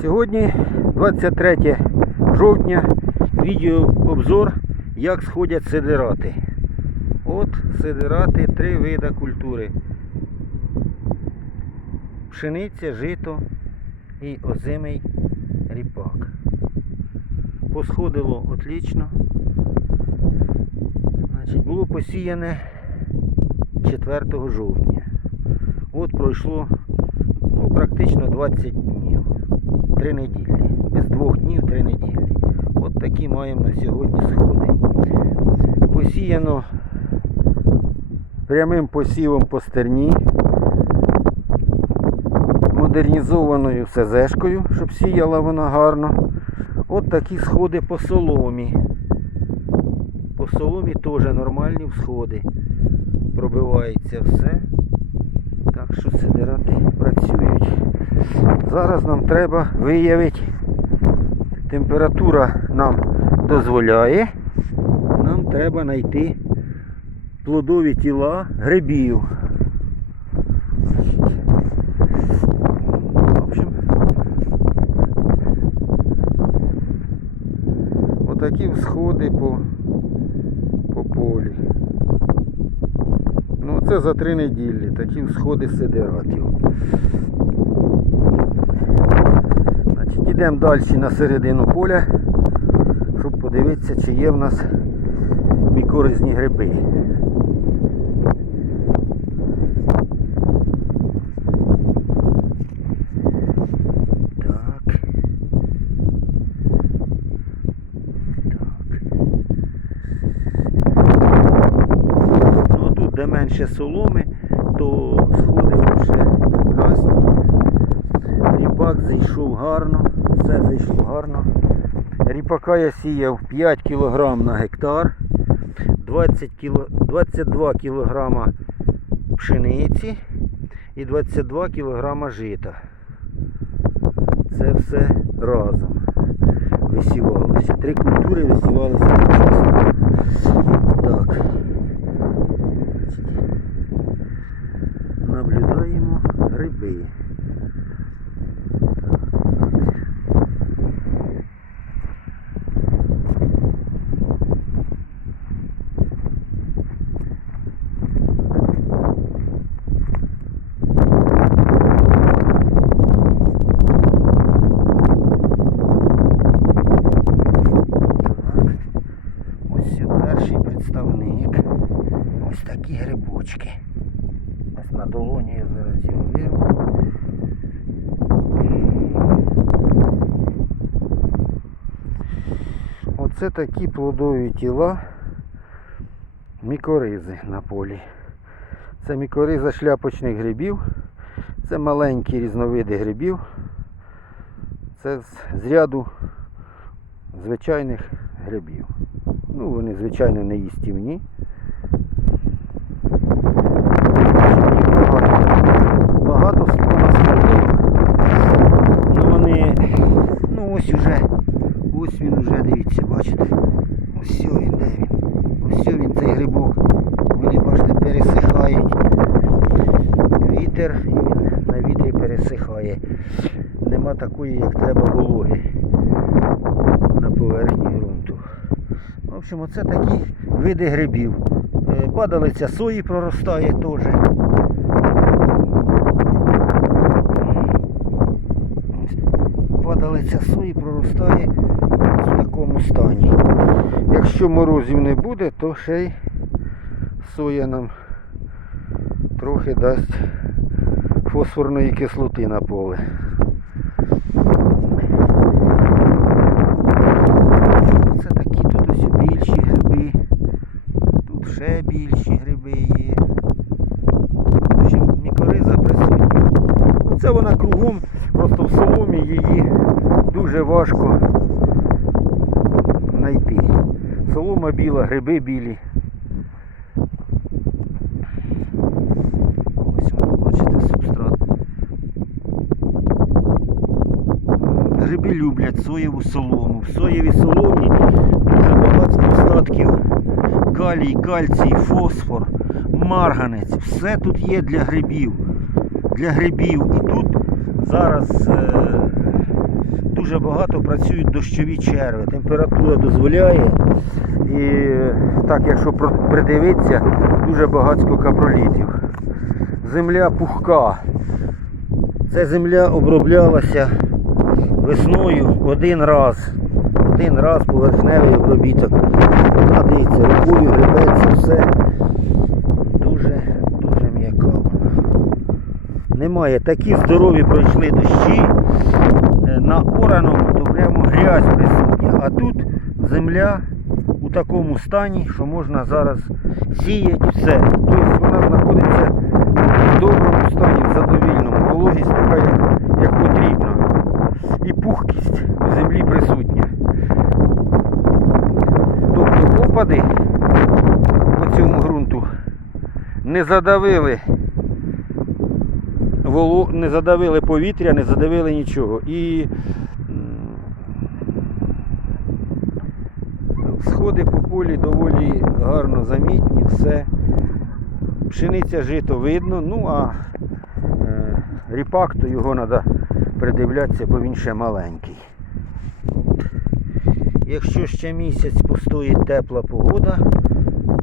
Сьогодні 23 жовтня, відеообзор, як сходять сидирати. От сидирати, три вида культури. Пшениця, жито і озимий ріпак. Посходило отлично. Значить, було посіяне 4 жовтня. От пройшло ну, практично 20 днів. Три неділі. Без двох днів три неділі. От такі маємо на сьогодні сходи. Посіяно прямим посівом по стерні, модернізованою СЗшкою, щоб сіяла вона гарно. От такі сходи по соломі. По соломі теж нормальні всходи. Пробивається все. Так що працюють. Зараз нам треба виявити, температура нам дозволяє. Нам треба знайти плодові тіла грибів. В общем, отакі всходи по, по полі. Ну це за три неділі, такі всходи сидератів. Йдемо далі на середину поля, щоб подивитися, чи є в нас мікоризні гриби. Ну де менше соломи, то сходи вже прекрасні. Ріпак зайшов гарно, все зайшло гарно. Ріпака я сіяв 5 кг на гектар, 20 кіло, 22 кг пшениці і 22 кг жита. Це все разом висівалося. Три культури висівалися одночасно. Так. Наблюдаємо гриби. Так. Ось це перший представник. Ось такі грибочки. Ось на долоні я зараз його вирву. Оце такі плодові тіла мікоризи на полі. Це мікориза шляпочних грибів. Це маленькі різновиди грибів. Це з ряду звичайних грибів. Ну, вони, звичайно, не їстівні. Багато, багато сходило. Ну вони, ну ось уже, ось він уже, дивіться, бачите? Ось він, де він? Ось він, цей грибок. Вони, бачите, пересихають. Вітер і він на вітрі пересихає. Нема такої, як треба вологи на поверхні ґрунту. В общем, оце такі види грибів. Е, Падалиця сої проростає теж. Падалиця сої проростає в такому стані. Якщо морозів не буде, то ще й соя нам трохи дасть фосфорної кислоти на поле. Це такі тут ось більші гриби. Тут ще більші гриби є. В общем, мікориза присутня. Це вона кругом, просто в соломі її дуже важко знайти. Солома біла, гриби білі. Ось воно, бачите, субстрат. Гриби люблять соєву солому. В соєвій соломі дуже багато остатків калій, кальцій, фосфор, марганець. Все тут є для грибів. Для грибів. І тут зараз е, дуже багато працюють дощові черви. Температура дозволяє. І так, якщо придивитися, дуже багатько капролітів. Земля пухка. Ця земля оброблялася весною один раз. Один раз поверхневий обробіток. А дивіться, рукою гребеться все. Дуже, дуже м'яка. Немає. Такі здорові пройшли дощі. Е, На ораному то прямо грязь присутня. А тут земля у такому стані, що можна зараз сіяти все. Тобто вона знаходиться в доброму стані, в задовільному. Вологість така, як, як потрібно. І пухкість у землі присутня. Тобто опади по цьому ґрунту не задавили воло... не задавили повітря, не задавили нічого. І сходи по полі доволі гарно замітні, все. Пшениця жито видно, ну а е, ріпак, то його треба придивлятися, бо він ще маленький. Якщо ще місяць постоїть тепла погода,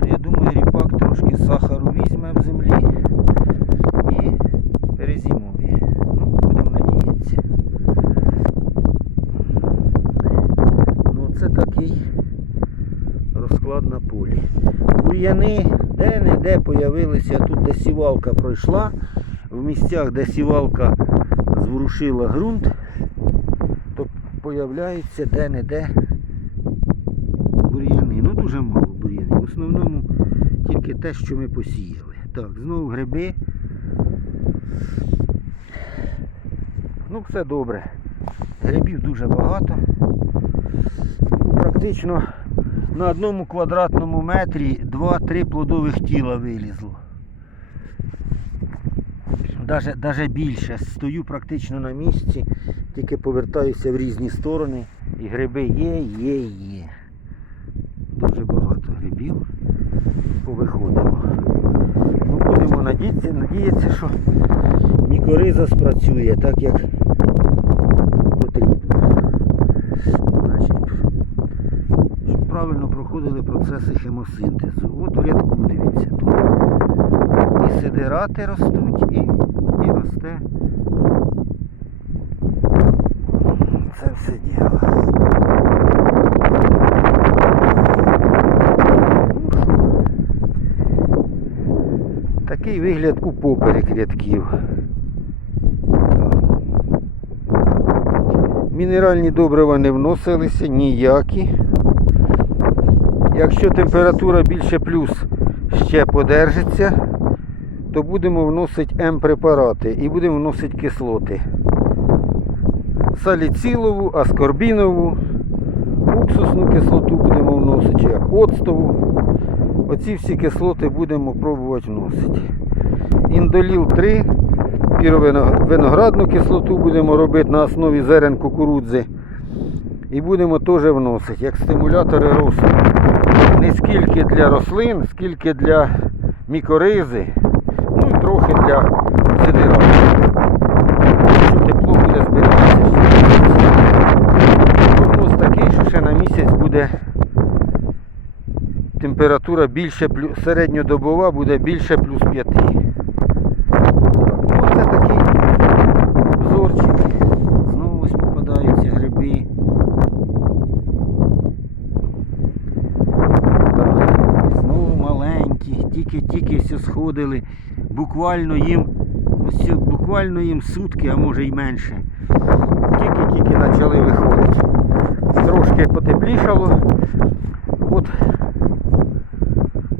то я думаю, ріпак трошки сахару візьме в землі і перезимує. Ну, будемо надіятися. Ну, це такий розклад на полі. Бур'яни де-не-де появилися, тут де сівалка пройшла, в місцях, де сівалка зворушила ґрунт, то появляються де-не-де бур'яни. Ну дуже мало бур'янів. В основному тільки те, що ми посіяли. Так, знову гриби. Ну, все добре. Грибів дуже багато. Практично на одному квадратному метрі 2-3 плодових тіла вилізло. Даже, даже більше. Стою практично на місці, тільки повертаюся в різні сторони. І гриби є, є, є. Дуже багато грибів повиходило. Ну, будемо надіятися, надіятися, що мікориза спрацює так, як потрібно. Значить, щоб правильно проходили процеси хемосинтезу. От в рядку дивіться тут. І сидирати ростуть, і, і росте це все діло. Такий вигляд у поперек рядків. Мінеральні добрива не вносилися ніякі. Якщо температура більше плюс ще подержиться, то будемо вносити М-препарати і будемо вносити кислоти. Саліцилову, аскорбінову, уксусну кислоту будемо вносити, як оцтову. Оці всі кислоти будемо пробувати вносити. Індоліл 3, виноградну кислоту будемо робити на основі зерен кукурудзи. І будемо теж вносити, як стимулятори росту. Не скільки для рослин, скільки для мікоризи, ну і трохи для сидира. Що тепло буде збиратися. Прогноз такий, що ще на місяць буде температура більше плюс, середньодобова буде більше плюс 5. Так, ну такий обзорчик. Знову ось попадаються гриби. Знову маленькі, тільки-тільки все сходили. Буквально їм, ось буквально їм сутки, а може й менше. Тільки-тільки почали виходити. Трошки потеплішало. От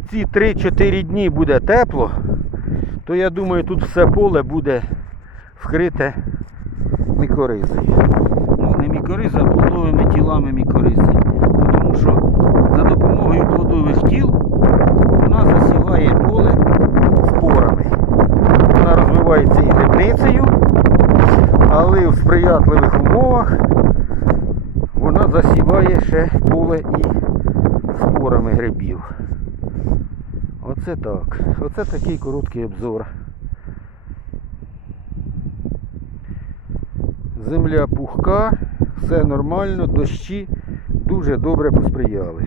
ці 3-4 дні буде тепло, то я думаю, тут все поле буде вкрите мікоризою. Ну, не мікориза, а плодовими тілами мікоризи. Тому що за допомогою плодових тіл вона засіває поле спорами. Вона розвивається і грибницею, але в сприятливих умовах вона засіває ще поле і спорами грибів. Оце так. Оце такий короткий обзор. Земля пухка, все нормально, дощі дуже добре посприяли.